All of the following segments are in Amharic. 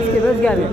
እስኪ በእግዚአብሔር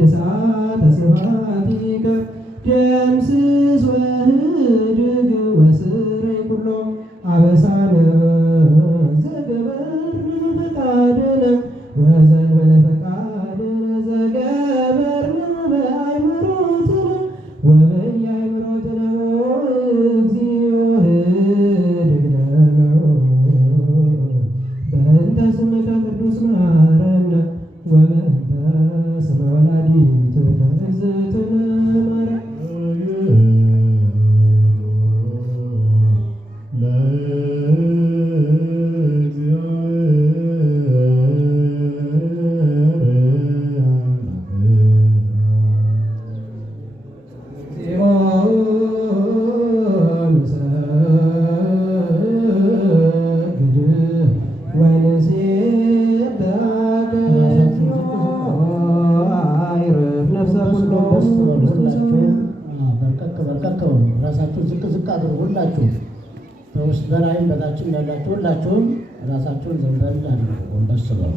እድሳተ ስብሐቲከ ደምስስ ወህድግ ወስረይ ኩሎ አበሳነ ዘገበርነ ፈቃድነ ወዘንበለ ፈቃድነ ዘገበርነ በአእምሮትነ ወበየአእምሮትነ እግዚኦ ህድግ በእንተ ስምከ ቅዱስ መሐረነ ወበእንተ ስመ ወላዲትከ እግዝእትነ ማርያም ራሳችሁን ዝቅ ዝቅ አድርጉ። ሁላችሁ በውስጥ በላይም በታችም ያላችሁ ሁላችሁም ራሳችሁን ዘንበል አድርጉ። ወንበስ በሉ።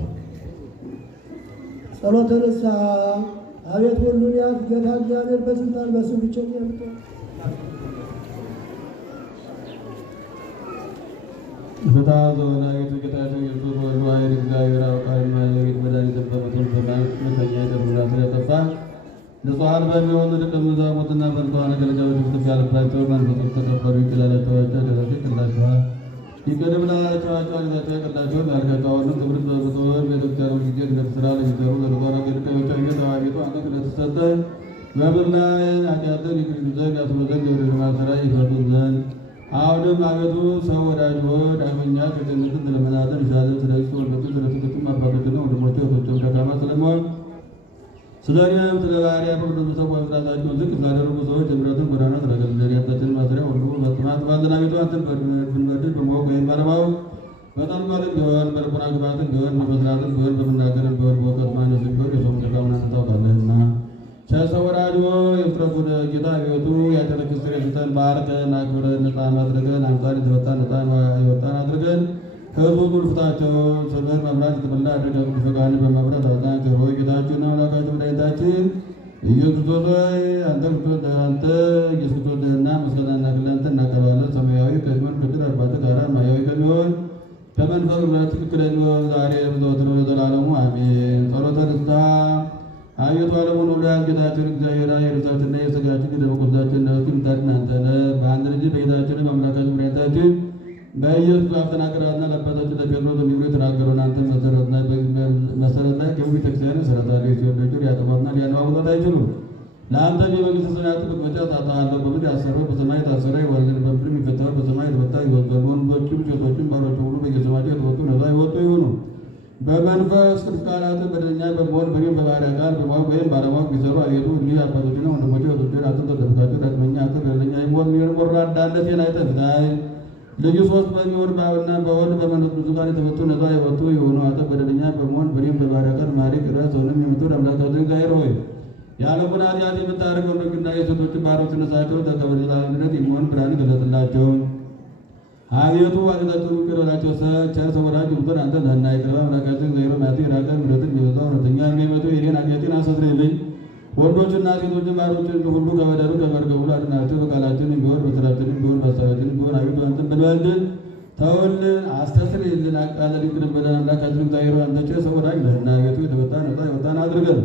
ጸሎተ ንስሐ። አቤት ሁሉን ያዝ ጌታ እግዚአብሔር በስልጣን በስም ብቸኛ የምትሆን ፍትሐ ዘወላዲቱ ጌታችን ኢየሱስ ወልድ ዋሕድ እግዚአብሔር አብ ቃል የማይለወጥ መድኃኒተ በምትሆን በማለት ምክንያት ያደርጉና ስለጠፋ ንጹሐን በሚሆኑ ደቀ መዛሙርትና በንጹሐን አገልጋዮች ፍትፍ ያለባቸው መንፈሶች ተቀበሉ። ይቅላላቸዋቸው ደረሴ ቅላቸዋል ይቅር ብላላቸዋቸው አግዛቸው ያቅላቸውን ያልከቃውንም ትምህርት በብትሆን ቤተክርስቲያን ጊዜ ድገት ስራ ለሚሰሩ ለንጹሐን አገልጋዮች ተዋቤቱ አንተ ስለተሰጠ በምድር ላይ ኃጢአትን ይቅር ይሉ ዘንድ ያስቡ ዘንድ የወደ ልማት ስራ ይፈቱ ዘንድ አሁንም አቤቱ ሰው ወዳጅ ሆይ ዳግመኛ ቸርነትን ስለመናዘን ይሻለን። ስለዚህ ወንዶቹ ስለትክቱም አባቶችና ወንድሞቼ እህቶቼም ደካማ ስለመሆን ስለ እኔም ስለ ባሪያ በቅዱስ ሰዎች ራሳቸውን ዝቅ ስላደረጉ ሰዎች የምሕረትን ጎዳና ስለገለጽን ያጣችን ማሰሪያ ሁሉ በጥማት ባለን አቤቱ አንተን ብንበድል በማወቅ ወይም ባለማወቅ በጠንቋልም ቢሆን በልቡና ክፋትም ቢሆን በመስራትም ቢሆን በመናገርም ቢሆን በእውቀት ማነስም ቢሆን የሰው ድካምን አንተ ታውቃለህና ቸር ወዳጅ ሆይ የፍጥረቱን ጌታ አቤቱ ያጨረክስ ስሬት ስጠን። ባርከን አክብረን ነፃን አድርገን አንጻር የተፈታን ነፃን የወጣን አድርገን ከህዝቡ ጉልፍታቸው ስምህን መምራት የተመላ አድርገን ቅዱስ ፈቃድህን በመምራት አጽናቸው። ሆይ ጌታችን አምላካችን መድኃኒታችን ኢየሱስ ክርስቶስ ሆይ አንተ ኢየሱስ ክርስቶስ ነህና ምስጋናና ክብር እናቀርባለን። ሰማያዊ ከሚሆን ምድር አባት ጋር ማያዊ ከሚሆን ከመንፈስ ጋር ትክክል የሚሆን ዛሬ ዘወትር ለዘላለሙ አሜን። ጸሎተ ንስሐ። አቤቱ ዓለሙን ሁሉ ያዝ ጌታችን እግዚአብሔር የነፍሳችንና የሥጋችን የደመ ነፍሱን የምታድን አንተ ነህ። በአንድ ልጅ በጌታችን በአምላካችን መድኃኒታችን በኢየሱስ አፍተናገራና ለአባታችን ለጴጥሮስ እንዲህ ብሎ የተናገረውን አንተ መሰረት ላይ ገቡ ቤተክርስቲያን መሰረታለ ሲሆን ልጆች ሊያጠፏትና ሊያነዋውጣት አይችሉም። ለአንተም የመንግሥተ ሰማያት መክፈቻ እሰጥሃለሁ። በምድር ያሰረው በሰማይ የታሰረ ይወርድ፣ በምድር የሚፈታው በሰማይ የተፈታ ይወርድ። ወንዶችም ሴቶችም ባሮችም ሁሉ በየስማቸው የተፈቱ ነፃ የወጡ ይሁኑ። በመንፈስ ቅዱስ ቃላትን በደለኛ በመሆን በእኔም በባሕርይ ቃል በማወቅ ወይም ባለማወቅ ቢሰሩ አቤቱ እኒህ አባቶችና ወንድሞቼ እህቶቼን አንተ ተደብቃቸው። ዳግመኛ አንተ በደለኛ የሚሆን ወራዳነቴን አይተህ ፍታኝ። ልዩ ሦስት በሚሆን በአብና በወልድ በመንፈስ ቅዱስ ቃል የተፈቱ ነፃ የወጡ የሆኑ አንተ በደለኛ በመሆን በእኔም በባሕርይ ቃል መሐሪ ቅዱስ ሰውንም የምትወድ አምላካችን እግዚአብሔር ሆይ የዓለሙን ኃጢአት የምታደርግ ወንዶችና የሴቶችን ባሮች ነፃቸውን ተቀበል። ለአንድነት የሚሆን ብርሃን ገለጥላቸው። አቤቱ ኃጢአታቸውን ይቅር በላቸው። ቸር ሰው ወዳጅ የምትሆን አንተ ነህና ይቅር በል አምላካችን እግዚአብሔር ሆይ የራቀ ምሕረትን የሚበዛ እውነተኛ የሚመጡ የእኔን ኃጢአቴን አስተስርይልኝ። ወንዶችና ሴቶችን ባሮችን ሁሉ ከበደሉ ከመርገም ሁሉ አድናቸው። በቃላችንም ቢሆን በሥራችንም ቢሆን በሐሳባችንም ቢሆን አቤቱ አንተን ብንበድል ተውልን፣ አስተስርይልን፣ አቃልለን፣ ይቅር በለን። አምላካችን እግዚአብሔር ሆይ አንተ ቸር ሰው ወዳጅ ነህና አቤቱ የተፈታን ነፃ የወጣን አድርገን።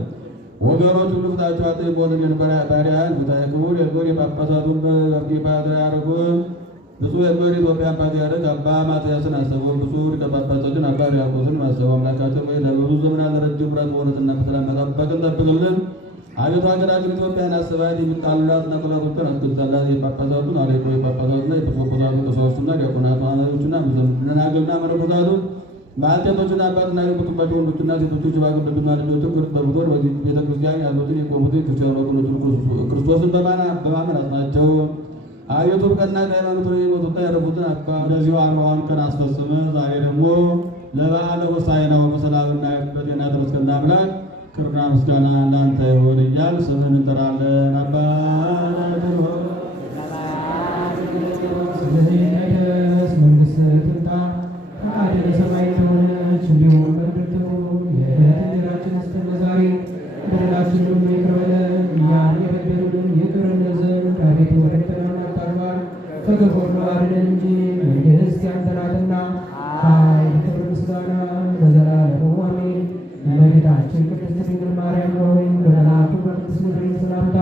ወገኖች ሁሉ ፍታቸው። አንተ የሞትን ባሪያህን ፍታ። ክቡር የክቡር የጳጳሳቱን ፓትርያርኩን ብፁዕ የክብር ኢትዮጵያ ፓትርያርክ አባ ማትያስን አሰበው። ብፁዕ ሊቀ ጳጳሳትን አባ ሕርያቆስን አሰበው። አምላካችን ሆይ ለብዙ ዘመናት ለረጅም ወራት በእውነትና በሰላም መጠበቅን ጠብቅልን። አቤቱ ሀገራችን ኢትዮጵያን አስባት። የሚጣሉላትና ጠላቶቿን አስገዛላት። የጳጳሳቱን አለቆ የጳጳሳቱና የኤጲስቆጶሳቱን ቀሳውስቱና ዲያቆናቱ አናቶችና ደናግልና መነኮሳቱን ባልቴቶችና አባትና የቁጥባቸው ወንዶችና ሴቶች ባገበቱና ልጆችን ቁርጥ በብቶር በዚህ ቤተ ክርስቲያን ያሉትን የቆሙትን የክርስቲያን ወገኖችን ክርስቶስን በማመን አጽናቸው። አቤቱ ቀና ሃይማኖት ነው የሞቱና ያረፉትን አባ እንደዚሁ 40 ቀን አስፈጽመ ዛሬ ደግሞ ለበዓለ ሆሳዕናው በሰላምና በጤና ያደረስከን አምላክ ክብርና ምስጋና ለአንተ ይሁን እያልን ስምህን እንጠራለን። አባታችን ሆይ ስምህ ይቀደስ፣ መንግሥትህ ትምጣ፣ ፈቃድህ በሰማይ እንደሆነች እንዲሁም በምድር ትሁን። የዕለት እንጀራችንን ስጠን ዛሬ፣ በደላችንን ሁሉ ከክፉ ሁሉ አድነን እንጂ መንግሥት ያንተ ናትና ኃይል፣ ክብር፣ ምስጋና ለዘላለሙ አሜን። እመቤታችን ቅድስት ድንግል ማርያም ሆይ በመልአኩ በቅዱስ ገብርኤል ሰላምታ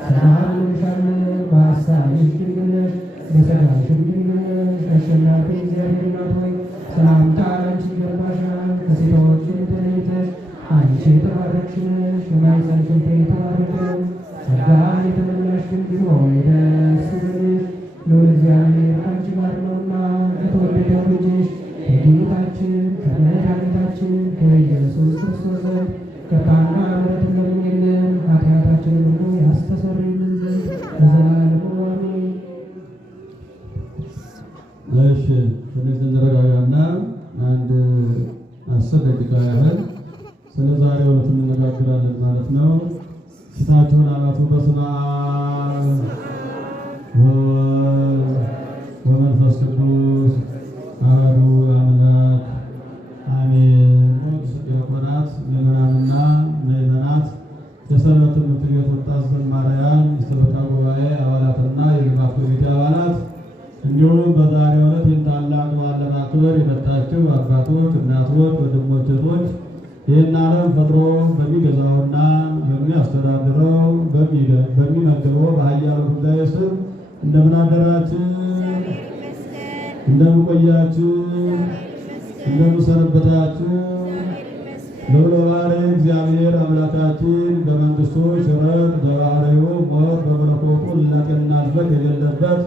ሰላም እንልሻለን። በሐሳብሽ ድንግል ነሽ፣ በሥጋሽም ድንግል ነሽ። አሸናፊ እግዚአብሔር እናት ሆይ ሰላምታ አንቺ ይገባሻል። ከሴቶች ተለይተሽ አንቺ የተባረክሽ ነሽ፣ የማኅፀንሽ ፍሬ የተባረከ ነው። ጸጋን የተመላሽ ድንግል ሆይ ደስ ይበልሽ፣ ልዑል እግዚአብሔር ከአንቺ ጋር ነውና ከተወደደው ልጅሽ ከጌታችን ከመድኃኒታችን ከኢየሱስ ክርስቶስ ዘንድ ይቅርታና ምሕረትን ለምኝልን ኃጢአታችንን ሁሉ ያስተሰርይልን ዘንድ ለዘላለሙ አሜን። እሺ ትንሽ እንረጋጋና አንድ 10 ደቂቃ ያህል ስለ ዛሬው ዕለት እንነጋገራለን ማለት ነው። ፊታችሁን አላቱ። በስመ አብ ወወልድ ወመንፈስ ቅዱስ አሐዱ አምላክ አሜን። ዲያቆናት፣ ምዕመናንና ምዕመናት፣ የሰንበት ትምህርት ቤት ወጣት ዘማሪያን፣ የሰበካ ጉባኤ አባላትና የልማት ኮሚቴ አባላት እንዲሁም በዛሬው ዕለት ይህን ታላቅ በዓል ለማክበር የመጣችሁ አባቶች፣ እናቶች፣ ወንድሞች፣ እህቶች ይህን ዓለም ፈጥሮ በሚገዛውና በሚያስተዳድረው በሚመግበው በኃያሉ እግዚአብሔር ስም እንደምን አደራችሁ? እንደምን ቆያችሁ? እንደምን ሰነበታችሁ? ልዑለ ባሕርይ እግዚአብሔር አምላካችን በመንግሥቱ ሽረት በባሕርዩ ሞት በመለኮቱ ልናጤና ልፈት የሌለበት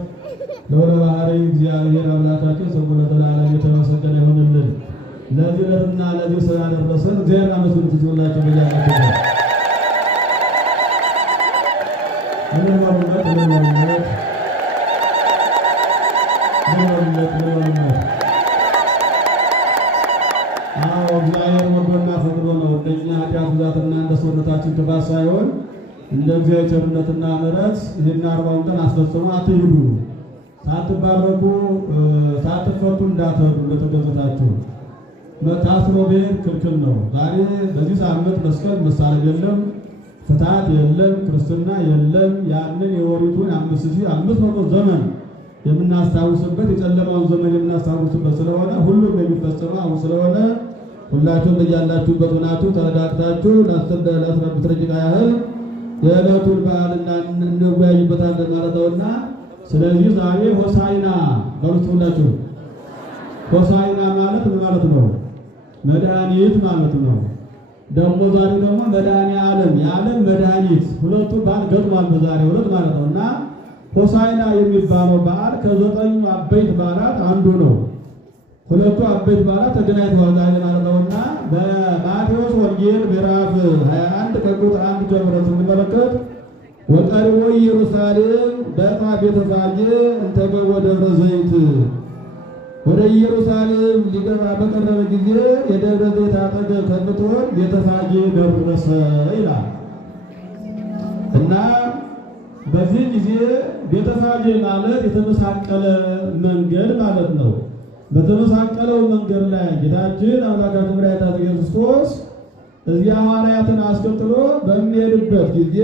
ልዑለ ባሕርይ እግዚአብሔር አምላካችን ስሙ ለዘላለም የተመሰገነ ይሁንልን። ለዚህ ዕለትና ለዚህ ስራ ያደረሰን እግዚአብሔር አመስግኑ ትችላላችሁ። በያላችሁበት እግዚአብሔር ወዶና ፈቅዶ ነው። እንደኛ ኃጢአት ብዛትና እንደ ሰውነታችን ክፋት ሳይሆን እንደ እግዚአብሔር ቸርነትና ምሕረት ይህን 40 ቀን አስፈጽሞ አትሂዱ፣ ሳትባረኩ ሳትፈቱ እንዳትሄዱ እንደተገዘታችሁ ታስሮ ቤት ክልክል ነው። ዛሬ በዚህ ሳምንት መስቀል መሳለም የለም፣ ፍትሐት የለም፣ ክርስትና የለም። ያንን የወሪቱን 5500 ዘመን የምናስታውስበት የጨለማውን ዘመን የምናስታውስበት ስለሆነ ሁሉም የሚፈጸመው አሁን ስለሆነ ሁላችሁም በያላችሁበት ሆናችሁ ተረጋግታችሁ ለ12 ደቂቃ ያህል የዕለቱን በዓልና እንወያይበታለን ማለት ነውና፣ ስለዚህ ዛሬ ሆሳዕና በሉት ሁላችሁ። ሆሳዕና ማለት ምን ማለት ነው? መድኃኒት ማለት ነው። ደግሞ ዛሬ ደግሞ መድኃኔ ዓለም የዓለም መድኃኒት ሁለቱ በዓል ገጥሟል በዛሬው ዕለት ማለት ነው እና ሆሳዕና የሚባለው በዓል ከ9 አበይት በዓላት አንዱ ነው። ሁለቱ አበይት በዓላት ተገናኝተዋል ዛሬ ማለት ነውና በማቴዎስ ወንጌል ምዕራፍ 21 ከቁጥር 1 ጀምሮ ስንመለከት ወቀርቦ ኢየሩሳሌም በዕጣ ቤተፋጌ እንተ ገቦ ደብረ ዘይት፣ ወደ ኢየሩሳሌም ሊገባ በቀረበ ጊዜ የደብረ ዘይት አጠገብ ከምትሆን ቤተፋጌ ደረሰ ይላል እና በዚህ ጊዜ ቤተፋጌ ማለት የተመሳቀለ መንገድ ማለት ነው። በተመሳቀለው መንገድ ላይ ጌታችን አምላካችን መድኃኒታችን ኢየሱስ ክርስቶስ እዚያ ሐዋርያትን አስከትሎ በሚሄድበት ጊዜ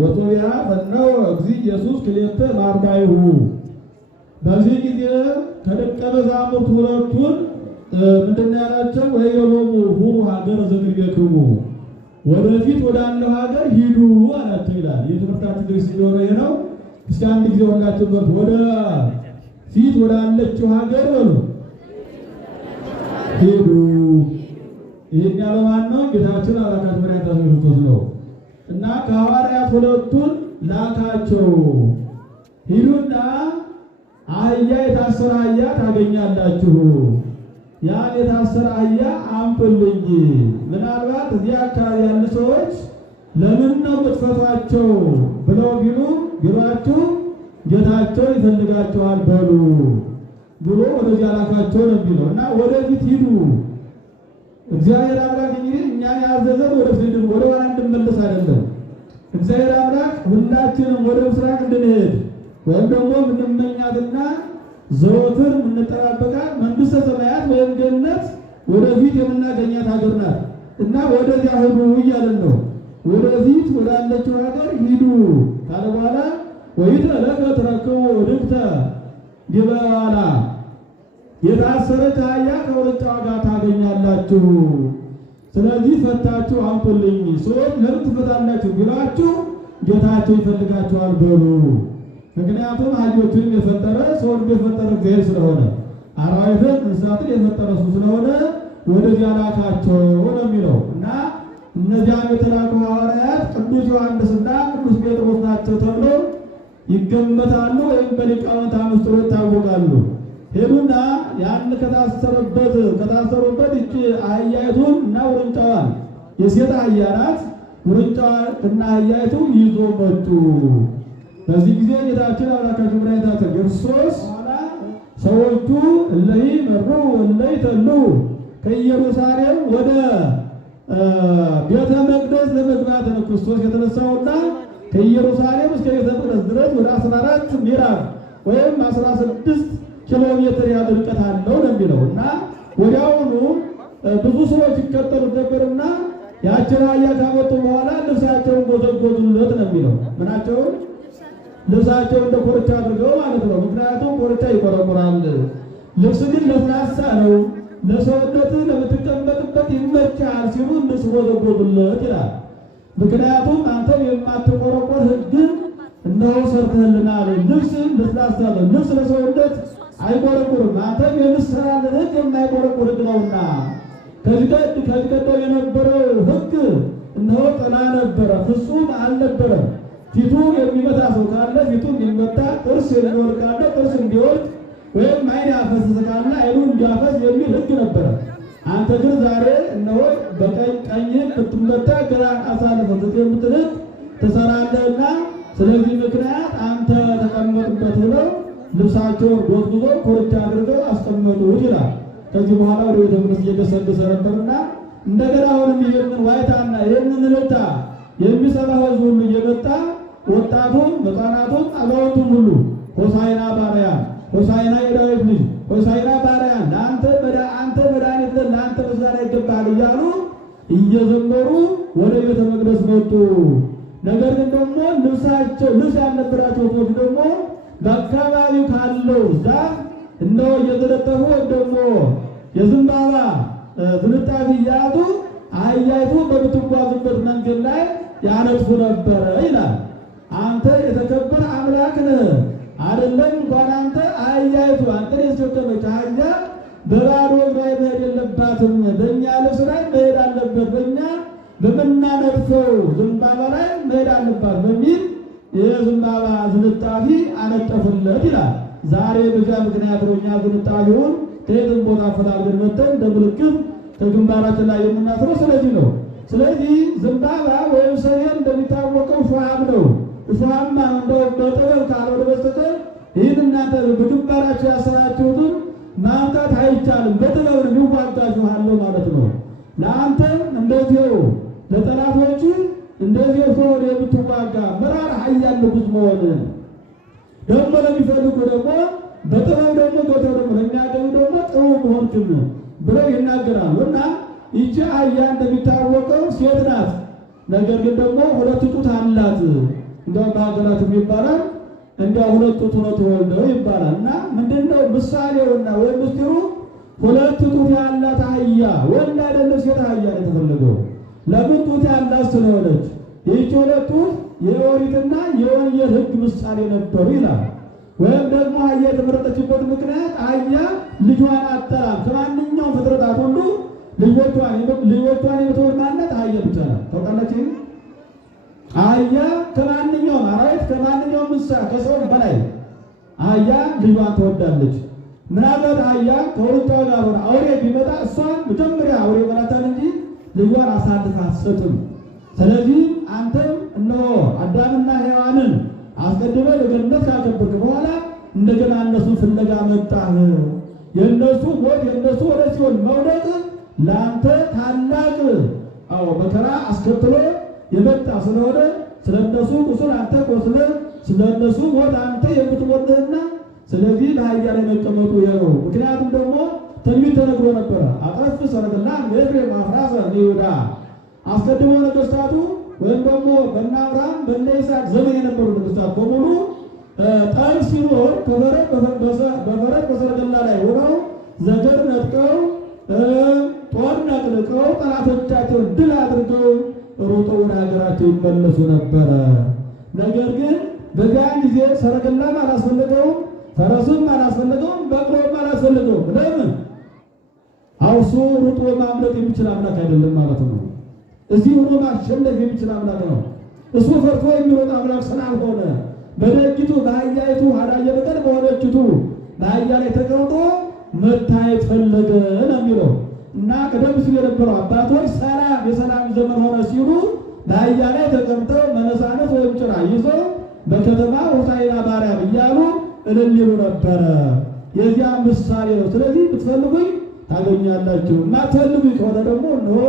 ወሶቢያ ፈነወ እግዚእ ኢየሱስ ክልኤተ እምአርዳኢሁ። በዚህ ጊዜ ከደቀ መዛሙርት ሁለቱን ምንድን ነው ያላቸው? ወይቤሎሙ ሁሩ ሀገረ ዘቅድሜክሙ፣ ወደፊት ወዳለው ሀገር ሂዱ አላቸው ይላል። የትምህርታችን ድርስ ሊሆነ ነው። እስኪ አንድ ጊዜ ሁላችሁ በሉ፣ ወደ ፊት ወዳለችው ሀገር በሉ ሂዱ። ይህን ያለው ማን ነው? ጌታችን አምላካችን መድኃኒታችን ኢየሱስ ክርስቶስ ነው እና ከሐዋርያት ሁለቱን ላካቸው። ሂዱና አህያ የታሰረ አህያ ታገኛላችሁ፣ ያን የታሰረ አህያ አምጡልኝ። ምናልባት እዚህ አካባቢ ያሉ ሰዎች ለምን ነው የምትፈቷቸው ብለው ቢሏችሁ ጌታቸው ይፈልጋቸዋል በሉ ብሎ ወደዚያ ላካቸው ነው የሚለው እና ወደፊት ሂዱ። እግዚአብሔር አምላክ እንግዲህ እኛን ያዘዘን ወደፊት ወደ ኋላ እንድንመለስ አይደለም። እግዚአብሔር አምላክ ሁላችንም ወደ ምስራቅ እንድንሄድ ወይም ደግሞ የምንመኛትና ዘወትር የምንጠባበቃት መንግሥተ ሰማያት ወይም ገነት ወደፊት የምናገኛት ሀገር ናት እና ወደዚያ ሂዱ እያለን ነው። ወደፊት ወዳለችው ሀገር ሂዱ ካለ በኋላ ወይት ለከ ትረክቡ ርግተ ዲበዋላ የታሰረች አህያ ከውርንጫዋ ጋር ታገኛላችሁ። ስለዚህ ፈታችሁ አምጡልኝ። ሰዎች ለምን ትፈታላችሁ ቢሏችሁ ጌታቸው ይፈልጋችኋል በሉ። ምክንያቱም አህዮችን የፈጠረ ሰውን የፈጠረ እግዚአብሔር ስለሆነ አራዊትን እንስሳትን የፈጠረ እሱ ስለሆነ ወደዚያ ላካቸው ነው የሚለው እና እነዚያም የተላኩ ሐዋርያት ቅዱስ ዮሐንስና ቅዱስ ጴጥሮስ ናቸው ተብሎ ይገመታሉ ወይም በሊቃውንት ምስጢር ይታወቃሉ። ሄዱና ያን ከታሰሩበት እቺ አህያይቱን እና ውርንጫዋን የሴት አህያ ናት። ውርንጫዋን እና አህያይቱ ይዞ መጡ። በዚህ ጊዜ ጌታችን አምላካችን መድኃኒታችን ክርስቶስ ሰዎቹ እለይ መሩ እለይ ተሉ ከኢየሩሳሌም ወደ ቤተ መቅደስ ለመግባት ነው ክርስቶስ የተነሳውና ከኢየሩሳሌም እስከ ቤተ መቅደስ ድረስ ወደ 14 ምዕራፍ ወይም 16 ኪሎ ሜትር ያህል ርቀት አለው ነው የሚለው እና ወዲያውኑ ብዙ ሰዎች ይከተሉት ነበርና ያችን አህያ ካመጡ በኋላ ልብሳቸውን ጎዘጎዙለት ነው የሚለው። ምናቸውን? ልብሳቸውን እንደ ኮርቻ አድርገው ማለት ነው። ምክንያቱም ኮርቻ ይቆረቁራል፣ ልብስ ግን ለስላሳ ነው፣ ለሰውነት ለምትቀመጥበት ይመቻል ሲሉ ልብስ ጎዘጎዙለት ይላል። ምክንያቱም አንተ የማትቆረቆር ሕግን እነሆ ሰርተህልናል። ልብስ ለስላሳ ነው፣ ልብስ ለሰውነት አይቆረቁርም። አንተም የምትሰራልን ሕግ የማይቆረቁር ሕግ ነውና ከዚህ ቀደም የነበረው ሕግ እነሆ ጥላ ነበረ፣ ፍጹም አልነበረም። ፊቱ የሚመታ ሰው ካለ ፊቱ እንዲመታ፣ ጥርስ የሚወልቅ ካለ ጥርስ እንዲወልቅ፣ ወይም ዓይን ያፈሰሰ ካለ ዓይኑ እንዲያፈስ የሚል ሕግ ነበረ። አንተ ግን ዛሬ እነሆ ቀኝ ብትመታ ግራ አሳልፈህ ትተህ የምትል ሕግ ትሰራለህና ስለዚህ ምክንያት አንተ ተቀመጥበት ብለው ልብሳቸውን ጎዝጉዞ ኮርቻ አድርገው አስቀመጡት ይላል። ከዚህ በኋላ ወደ ቤተ መቅደስ እየገሰገሰ ነበርና እንደገና አሁንም ይህንን ዋይታና ይህንን እልልታ የሚሰማ ሕዝብ ሁሉ እየመጣ ወጣቱም ሕፃናቱም አዛውንቱም ሁሉ ሆሳዕና በአርያም ሆሳዕና የዳዊት ልጅ ሆሳዕና በአርያም ለአንተ መድኃኒት ነህ ለአንተ ምስጋና ይገባል እያሉ እየዘመሩ ወደ ቤተ መቅደስ መጡ። ነገር ግን ደግሞ ልብስ ያልነበራቸው ሰዎች ደግሞ በአካባቢው ካለው ዛፍ እነሆ እየተለጠፉ ወይም ደግሞ የዘንባባ ዝንጣፊ እያያዙ አህያይቱ በምትጓዙበት መንገድ ላይ ያነጥፉ ነበረ ይላል። አንተ የተከበረ አምላክ ነህ አይደለም እንኳን አንተ አህያይቱ አንተን የተሸከመች አህያ በባዶ እግሯ መሄድ የለባትም፣ በእኛ ልብስ ላይ መሄድ አለበት፣ በእኛ በምናነጥፈው ዘንባባ ላይ መሄድ አለባት በሚል የዘንባባ ዝንጣፊ አነጠፉለት ይላል። ዛሬ በዚያ ምክንያት ነው እኛ ዝንጣፊውን ከየትም ቦታ አፈላልገን መተን እንደ ምልክት ከግንባራችን ላይ የምናስረው ስለዚህ ነው። ስለዚህ ዘንባባ ወይም ሰሌን እንደሚታወቀው ሹሃም ነው። ሹሃማ እንደው በጥበብ ካልሆነ በስተቀር ይህን እናንተ በግንባራችሁ ያሰራችሁትን ማምጣት አይቻልም። በጥበብ የሚዋጋችኋለሁ ማለት ነው። ለአንተም እንደዚሁ ለጠላቶች እንደዚሁ ሰውን የምትዋጋ መራር ኃያል ንጉሥ መሆንን ደግሞ ለሚፈልጉ ደግሞ በጥበብ ደግሞ ገብተው ደግሞ ለሚያገኙ ደግሞ ጥሩ መሆንክን ብለው ይናገራሉ። እና ይቺ አህያ እንደሚታወቀው ሴት ናት። ነገር ግን ደግሞ ሁለት ጡት አላት። እንደው በሀገራትም ይባላል እንደው ሁለት ጡት ነው ተወልደው ይባላል። እና ምንድነው ምሳሌውና ወይም ምስጢሩ? ሁለት ጡት ያላት አህያ ወንድ አይደለም ሴት አህያ ነው የተፈለገው። ለምን? ጡት ያላት ስለሆነች። ይህች ሁለት ጡት የኦሪትና የወንጌል ሕግ ምሳሌ ነበሩ ይላል። ወይም ደግሞ አህያ የተመረጠችበት ምክንያት አህያ ልጇን አጠራም። ከማንኛውም ፍጥረታት ሁሉ ልጆቿን የምትወልድ ማለት አህያ ብቻ ናት። ታውቃላችሁ? አህያ ከማንኛውም አራዊት ከማንኛውም እንስሳ ከሰው በላይ አህያ ልጇን ትወዳለች። ምናልባት አህያ ከውርንጫዋ ጋር ሆነ አውሬ ቢመጣ እሷን መጀመሪያ አውሬ በላታል እንጂ ልጇን አሳልፋ አትሰጥም። ስለዚህ አንተም እነሆ አዳምና ሔዋንን አስቀድመህ ለገነት ካከበርክ በኋላ እንደገና እነሱን ፍለጋ መጣህ። የእነሱ ሞት የእነሱ ወደ ሲኦል መውደቅ ለአንተ ታላቅ መከራ አስከትሎ የመጣ ስለሆነ ስለነሱ ቁስል አንተ ቆስለህ ስለነሱ ሞት አንተ የምትሞትህና ስለዚህ በአህያ ላይ መቀመጡ ነው። ምክንያቱም ደግሞ ትንቢት ተነግሮ ነበረ። አጠፍ ሰረገላ ለኤፍሬም አፍራሰ ለይሁዳ አስቀድሞ ነገሥታቱ ወይም ደግሞ በእነ አብርሃም በእነ ይስሐቅ ዘመን የነበሩ ነገሥታት በሙሉ ጠብ ሲኖር በፈረስ በሰረገላ ላይ ሆነው ዘገር ነጥቀው ጦር ነቅንቀው ጠላቶቻቸውን ድል አድርገው ሮጠው ወደ ሀገራቸው ይመለሱ ነበረ። ነገር ግን በዚያን ጊዜ ሰረገላም አላስፈልገውም፣ ፈረስም አላስፈልገውም፣ በቅሎም አላስፈልገውም። ለምን? አውሶ ሩጦ ማምለጥ የሚችል አምላክ አይደለም ማለት ነው። እዚህ ሆኖ ማሸነፍ የሚችል አምላክ ነው። እሱ ፈርቶ የሚሮጥ አምላክ ስላልሆነ በደጅቱ በአህያይቱ አዳየ በቀር በሆነችቱ በአህያ ላይ ተቀምጦ መታየት ፈለገ ነው የሚለው እና ቀደም ሲል የነበረው አባቶች ሰላም የሰላም ዘመን ሆነ ሲሉ በአህያ ላይ ተቀምጠው መነሳነት ወይም ጭራ ይዘው በከተማ ሆሳዕና በአርያም እያሉ እልል ይሉ ነበረ። የዚያ ምሳሌ ነው። ስለዚህ ብትፈልጉኝ ታገኛላችሁ፣ የማትፈልጉኝ ከሆነ ደግሞ እነሆ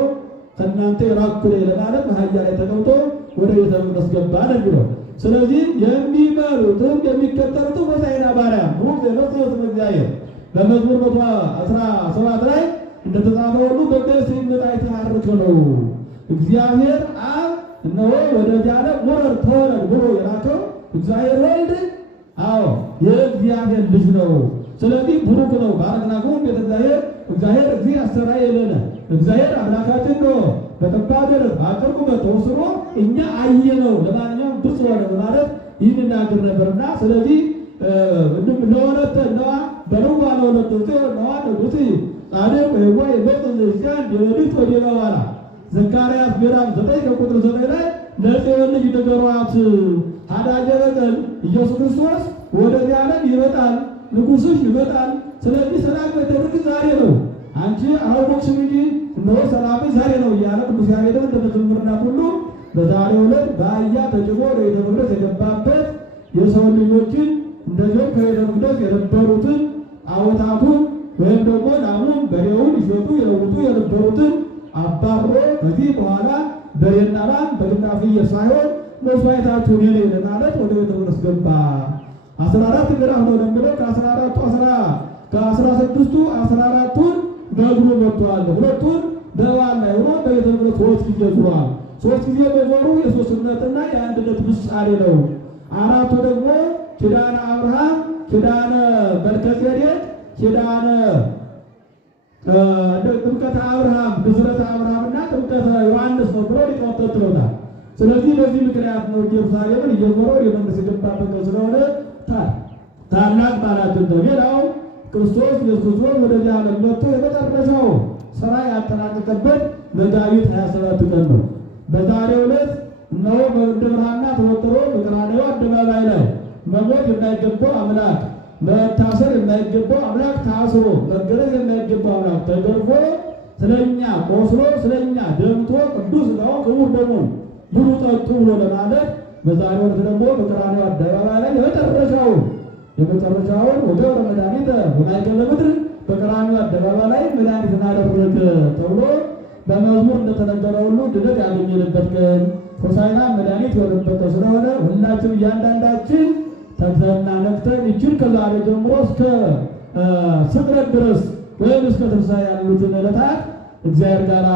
ከእናንተ የራቅሁ ነኝ ለማለት በአህያ ላይ ተቀምጦ ወደ ቤተ መቅደስ ገባ ነው የሚለው። ስለዚህ የሚመሩትም የሚከተሉትም ሆሳዕና በአርያም ሩቅ የመጽሐፍ እግዚአብሔር በመዝሙር 117 ላይ እንደተጻፈ ሁሉ በደስ ይመጣ የተባረከ ነው። እግዚአብሔር አብ እነሆ ወደዚህ ዓለም ውረድ ተወለድ ብሎ የላከው እግዚአብሔር ወልድ የእግዚአብሔር ልጅ ነው። ስለዚህ ቡሩክ ነው። ባረክናኩም ቤተ እግዚአብሔር እግዚእ አስተርአየ ለነ እግዚአብሔር አምላካችን ነው። በጠባብ ደረት በአጭር ቁመት ተወስኖ እኛ አየነው። ለማንኛውም ብፁዕ ሆነ በማለት ይህን ይናገር ነበርና ስለዚህ ለወለተ ነዋ በነዋ ለወለተ ነዋ ንጉሥ ጻድቅ ወይዋ የመጽእ ክርስቲያን የወዲት ወዲበ ዋላ ዘካርያስ ምዕራፍ 9 ከቁጥር 9 ላይ ለጽዮን ልጅ ንገሯት አዳጀ በቀል ኢየሱስ ክርስቶስ ወደዚህ ዓለም ይመጣል፣ ንጉሥሽ ይመጣል። ስለዚህ ሰላም የተደረገ ዛሬ ነው። አንቺ አላወቅሽም እንጂ እነሆ ሰላም ዛሬ ነው እያለ ቅዱስ ያሬድ እንደመዘምርና ሁሉ በዛሬው ዕለት በአህያ ተጭኖ ወደ ቤተ መቅደስ የገባበት የሰው ልጆችን እንደዚሁም ከቤተ መቅደስ የነበሩትን ጣዖታቱን ወይም ደግሞ ላሙን በሬውን ይሸጡ የለውጡ የነበሩትን አባሮ ከዚህ በኋላ በሬና ላም በግና ፍየል ሳይሆን መስዋዕታችሁን የኔ ለማለት ወደ ቤተ መቅደስ ገባ። 14 ምዕራፍ ነው የሚለው ከ16ቱ 14ቱን በእግሩ መጥቷል። ሁለቱን በዋል ላይ ሆኖ በቤተ መቅደስ 3 ጊዜ ዙሯል። 3 ጊዜ በዞሩ የሶስትነትና የአንድነት ምሳሌ ነው። 4ቱ ደግሞ ኪዳነ አብርሃም፣ ኪዳነ መልከጼዴቅ፣ ኪዳነ ጥምቀተ አብርሃም፣ ብስረተ አብርሃምና ጥምቀተ ዮሐንስ ነው ብሎ ሊቃውንት ተርትረውታል። ስለዚህ በዚህ ምክንያት ነው ኢየሩሳሌምን እየዞረ የመንግስት የገባበት ስለሆነ ታላቅ በዓላችን ነው። ሌላው ክርስቶስ ኢየሱስ ክርስቶስ ወደዚህ ዓለም መጥቶ የመጨረሻው ስራ ያጠናቀቀበት መጋቢት 27 ቀን ነው። በዛሬው ዕለት እነሆ በእንደ ብርሃንና ተወጥሮ በቀራንዮ አደባባይ ላይ መሞት የማይገባው አምላክ፣ መታሰር የማይገባው አምላክ ታስሮ፣ መገረዝ የማይገባው አምላክ ተገርፎ ስለኛ ቆስሎ ስለኛ ደምቶ ቅዱስ ነው ክቡር ደሙን ብሉ ጠጡ ብሎ ለማለት በዛሬው ዕለት ደግሞ በቀራንዮ አደባባይ ላይ የመጨረሻውን ወገብረ መድኃኒተ በማእከለ ምድር በቀራንዮ አደባባይ ላይ መድኃኒትን አደረገ ተብሎ በመዝሙር እንደተነገረ ሁሉ ድነት ያገኘንበት ቀን ሆሳዕና መድኃኒት የሆነበት ስለሆነ ሁላችን እያንዳንዳችን ተግተንና ነቅተን ይችን ከዛሬ ጀምሮ እስከ ስቅለት ድረስ ወይም እስከ ትንሣኤ ያሉትን ዕለታት እግዚአብሔር ጋር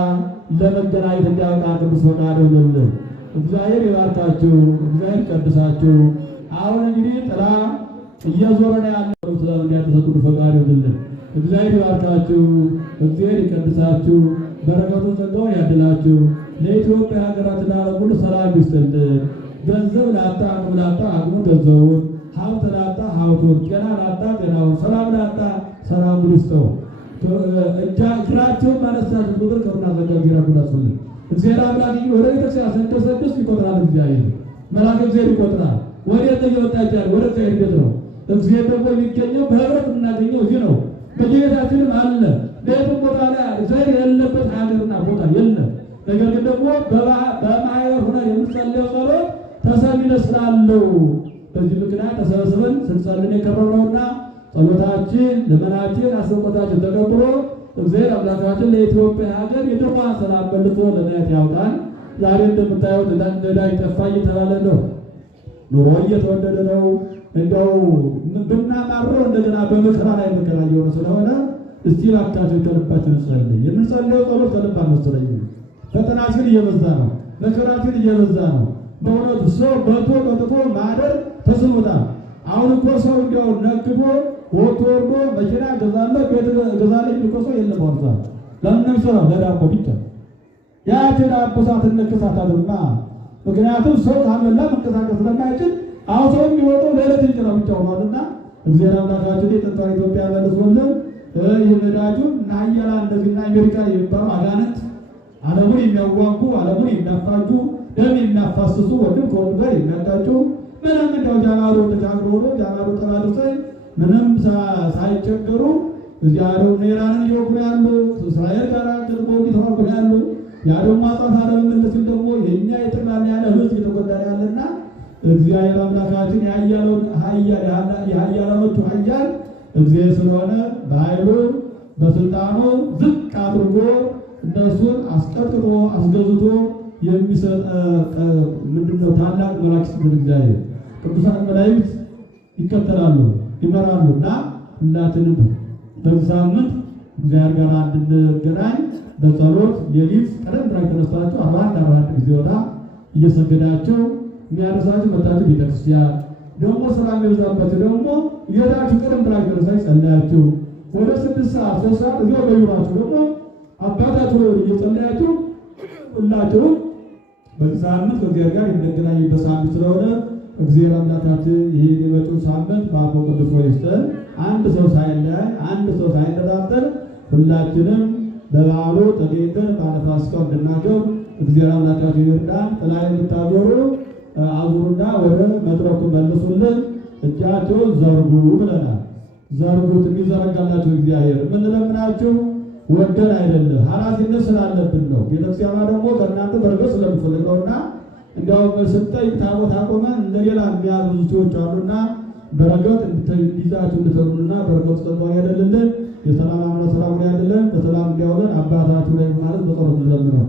ለመገናኘት እንዲያውቃ ቅዱስ ፈቃዱ ይሁንልን። እግዚአብሔር ይባርካችሁ፣ እግዚአብሔር ይቀድሳችሁ። አሁን እንግዲህ ጥላ እየዞረ ነው ያለው ስለሚያተሰጡ ፈቃዱ ይሁንልን። እግዚአብሔር ይባርካችሁ፣ እግዚአብሔር ይቀድሳችሁ፣ በረከቱን ጸጋውን ያድላችሁ። ለኢትዮጵያ ሀገራችን ሁሉ ሰላም ይስጥልን። ገንዘብ ላጣ አቅም ላጣ አቅሙን ገንዘቡን፣ ሀብት ላጣ ሀብቱን፣ ጤና ላጣ ጤናውን፣ ሰላም ላጣ ሰላሙን ይስጠው። እግራቸውን ባነሳችሁ ቁጥር ከሩና ዘጋ ጊራኩ ዳስልን እግዚአብሔር አምላክ ወደ ቤተክርስቲያን ስንቀሰቅስ ይቆጥራል። እግዚአብሔር መልአከ እግዚአብሔር ይቆጥራል። ወዴት እየወጣች ያለ ወደ እግዚአብሔር ቤት ነው። እግዚአብሔር ደግሞ የሚገኘው በህብረት የምናገኘው እዚህ ነው። በየቤታችንም አለ። በየትም ቦታ ላይ እግዚአብሔር የሌለበት ሀገርና ቦታ የለም። ነገር ግን ደግሞ በማህበር ሆነ የምንጸልየው ጸሎት ተሰሚነት ስላለው በዚህ ምክንያት ተሰብስበን ስንጸልይ የከረምነውና ጸሎታችን ልመናችን አስቆታችን ተቀብሎ እግዚአብሔር አምላካችን ለኢትዮጵያ ሀገር የድርዋን ሰላም መልሶ ለማየት ያውቃል። ዛሬ እንደምታዩት ነዳጅ ጠፋ እየተባለ ነው። ኑሮ እየተወደደ ነው። እንደው ብናማረው እንደገና በመከራ ላይ መከራ እየሆነ ስለሆነ እስቲ እባካችሁ ከልባችን እንጸልይ። የምንጸልየው ጸሎት ከልብ አልመሰለኝም። ፈተናችን እየበዛ ነው። መከራችን እየበዛ ነው። በእውነቱ ሰው በልቶ ጠጥቶ ማደር ተስኖታል። አሁን እኮ ሰው እንዲያው ነግቦ ወጥቶ ወርዶ መኪና ገዛለሁ ቤት ገዛለሁ እኮ ሰው የለም። ወርዛ ለምን ሰራው ለዳቦ ብቻ ያቺ ዳቦ ሳትነክሳታልና ምክንያቱም ሰው ካመላ መንቀሳቀስ ስለማይችል አሁን ሰው የሚወጣው ለዕለት እንጀራ ብቻ ሆኗልና እግዚአብሔር አምላካችን የጥንታዊ ኢትዮጵያ መልሶልን ይነዳጁን እና ሀያላ እንደዚህና አሜሪካ የሚባሉ አጋንንት ዓለሙን የሚያዋጉ ዓለሙን የሚያፋጁ ደም የሚያፋስሱ ወንድም ከወንድ ጋር የሚያጋጩ ምንም እንደው ጃማሮ ተቻግሮ ጃማሮ ተባሉሰይ ምንም ሳይቸገሩ እዚያ ደግሞ ኢራንን እየወጉ ያሉ እስራኤል ጋር ደግሞ እየተዋጉ ያሉ ያለው ማጣት ዓለም እንደዚህ ደግሞ የኛ የጠቅላላ ያለ ህዝብ የተጎዳ ያለና እግዚአብሔር አምላካችን የኃያላኖቹ ኃያል እግዚአብሔር ስለሆነ በኃይሉ በስልጣኑ ዝቅ አድርጎ እነሱን አስቀጥቅጦ አስገዝቶ የሚሰጥ ምንድነው ታላቅ መላእክት እግዚአብሔር ቅዱሳን መላእክት ይከተላሉ ይመራሉና ሁላችንም በዚህ ሳምንት እግዚአብሔር ጋር እንድንገናኝ በጸሎት ሌሊት ቀደም ብላችሁ ተነስታችሁ 41 ጊዜ ወጣ እየሰገዳችሁ የሚያደርሳችሁ መጣችሁ ቤተክርስቲያን ደግሞ ሰላም ይብዛባችሁ ደግሞ የዳችሁ ቀደም ብላችሁ ተነስታችሁ ጸልያችሁ ወደ 6 ሰዓት 3 ሰዓት እዚያው በይሯችሁ ደግሞ አባታችሁ እየጸለያችሁ ሁላችሁም በዚህ ሳምንት ከእግዚአብሔር ጋር የምንገናኝበት ሳምንት ስለሆነ እግዚአብሔር አምላካችን ይህን የመጪው ሳምንት በአቦ ቅዱስ ይስጠን። አንድ ሰው ሳይለያይ አንድ ሰው ሳይነጣጠል ሁላችንም በበዓሉ ተገኝተን በዓለ ፋሲካው እንድናከብር እግዚአብሔር አምላካችን ይርዳን። ጥላይ የምታዞሩ አዙሩና ወደ መድረኩ መልሱልን። እጃቸውን ዘርጉ ብለናል። ዘርጉት የሚዘረጋላችሁ እግዚአብሔር የምንለምናችሁ ወደን አይደለም ኃላፊነት ስላለብን ነው። ቤተክርስቲያኗ ደግሞ ከእናንተ በረከት ስለምትፈልግ ነውና እንዲያውም ስንጠይቅ ታቦት አቆመን እንደሌላ የሚያዙ ሰዎች አሉና በረከት እንድትይዛችሁ እንድትሉና በረከት ተጠባቂ አይደለም። የሰላም አምላክ ሰላም ያድለን በሰላም እንዲያውለን አባታችሁ ላይ ማለት በጸሎት እንለምነው።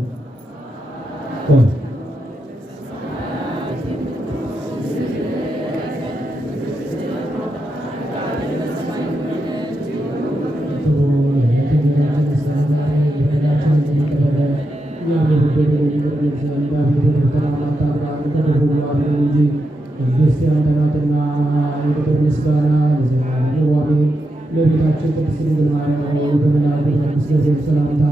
ለቤታችን ቅድስት ድንግል ማርያም ሆይ በመልአኩ ቅዱስ ገብርኤል ሰላምታ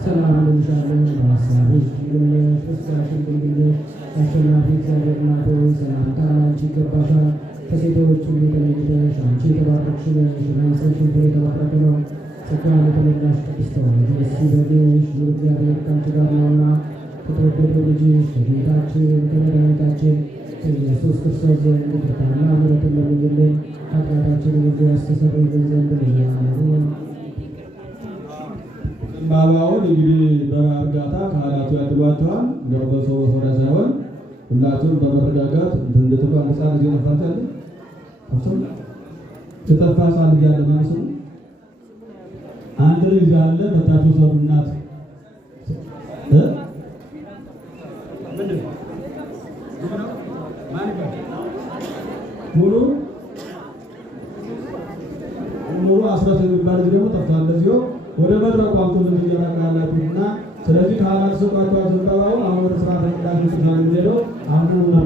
ሰላም እንልሻለን። በሐሳብሽ ድንግል ነሽ፣ በሥጋሽም ድንግል ነሽ። አሸናፊ እግዚአብሔር እናት ሆይ ሰላምታ ለአንቺ ይገባሻል። ከሴቶች ሁሉ ተለይተሽ አንቺ የተባረክሽ ነሽ፣ የማኅፀንሽ ፍሬ የተባረከ ነው። ጸጋን የተመላሽ ቅድስት ሆይ ደስ ይበልሽ፣ እግዚአብሔር ከአንቺ ጋር ነውና ከተወደደው ልጅሽ ከጌታችን ከመድኃኒታችን ከኢየሱስ ክርስቶስ ዘንድ ይቅርታና ምሕረትን ለምኝልን ኃጢአታችንን ሁሉ ያስተሰርይልን ዘንድ ለዘላለሙ። ባባውን እንግዲህ በእርጋታ ካህናቱ ያድሏቸዋል። እንደው በሰው ሆነ ሳይሆን ሁላችሁም በመረጋጋት እንድትሉ አንጻር ልጅ ነፋቻለ አፍሰም ተጠፋ ሳል ያለ ማለት ነው። አንድ ልጅ ያለ በታችሁ ሰው እናት ሙሉ አስራት የሚባል ደግሞ ጠፋ። እንደዚሁ ወደ መድረኩ አምጥቶ እያራቃላችሁና ስለዚህ ካህናት ሰጣችሁ አዘንባባው አሁን ወደ ስርዓተ ቅዳሴ ተሳን እንደለው አሁን ነው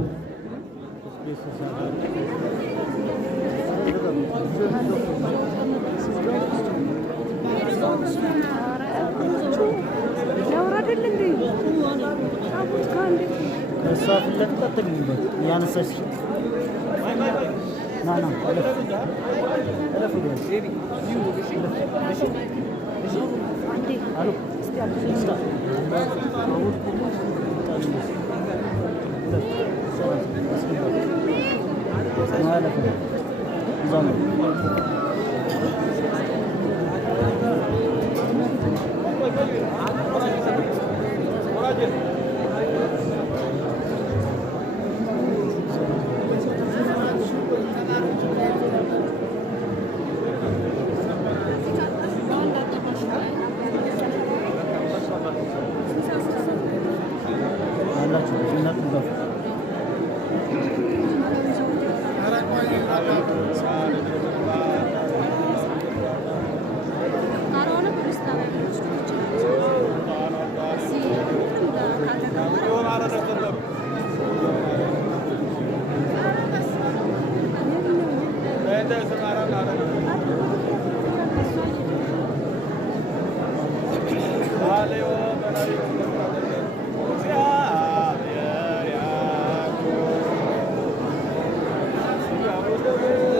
ገብርኤል